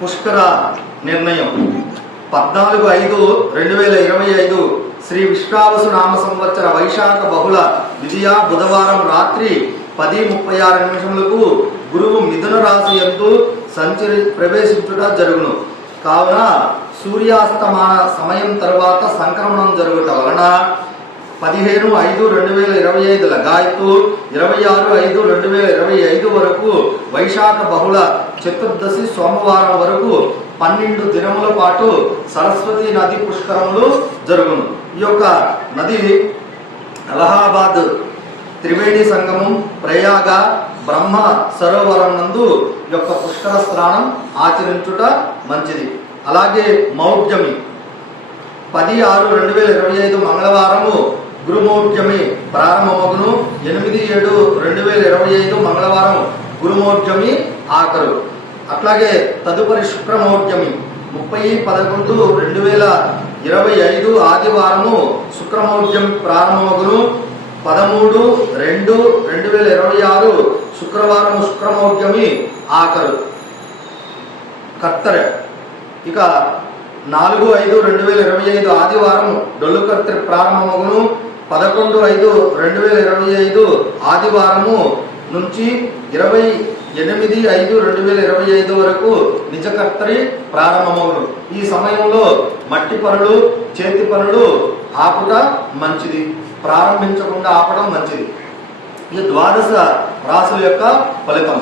పుష్కర నిర్ణయం. పద్నాలుగు ఐదు రెండు వేల ఇరవై ఐదు శ్రీ విశ్వావసు నామ సంవత్సర వైశాఖ బహుళ విజయ బుధవారం రాత్రి పది ముప్పై ఆరు నిమిషములకు గురువు మిథున రాశి ఎందు సంచరి ప్రవేశించుట జరుగును. కావున సూర్యాస్తమాన సమయం తర్వాత సంక్రమణం జరుగుట వలన పదిహేను ఐదు రెండు వేల ఇరవై ఐదు లగాయత్తు ఇరవై ఆరు ఐదు రెండు వేల ఇరవై ఐదు వరకు వైశాఖ బహుళ చతుర్దశి సోమవారం వరకు పన్నెండు దినముల పాటు సరస్వతి నది పుష్కరములు జరుగును. ఈ యొక్క నది అలహాబాద్ త్రివేణి సంగమం ప్రయాగ బ్రహ్మ సరోవరం నందు ఈ యొక్క పుష్కర స్నానం ఆచరించుట మంచిది. అలాగే మౌఢ్యమి పది ఆరు రెండు వేల ఇరవై ఐదు మంగళవారము గురుమౌఢ్యమి ప్రారంభమగును. ఎనిమిది ఏడు రెండు వేల ఇరవై ఐదు మంగళవారం గురుమౌఢ్యమి ఆఖరు. అట్లాగే తదుపరి శుక్రమౌఢ్యమి ముప్పై పదకొండు రెండు వేల ఇరవై ఐదు ఆదివారము శుక్రమౌఢ్యం ప్రారంభమగును. పదమూడు రెండు రెండు వేల ఇరవై ఆరు శుక్రవారం శుక్రమౌఢ్యమి ఆఖరు. కత్తర్ ఇక నాలుగు ఐదు రెండు వేల ఇరవై ఐదు ఆదివారం డొల్లు కత్తెర ప్రారంభమగును. పదకొండు ఐదు రెండు వేల ఇరవై ఐదు ఆదివారము నుంచి ఇరవై ఎనిమిది ఐదు రెండు వేల ఇరవై ఐదు వరకు నిజకర్తరి ప్రారంభమవును. ఈ సమయంలో మట్టి పనులు చేతి పనులు ఆపుట మంచిది. ప్రారంభించకుండా ఆపడం మంచిది. ఇది ద్వాదశ రాసుల యొక్క ఫలితం.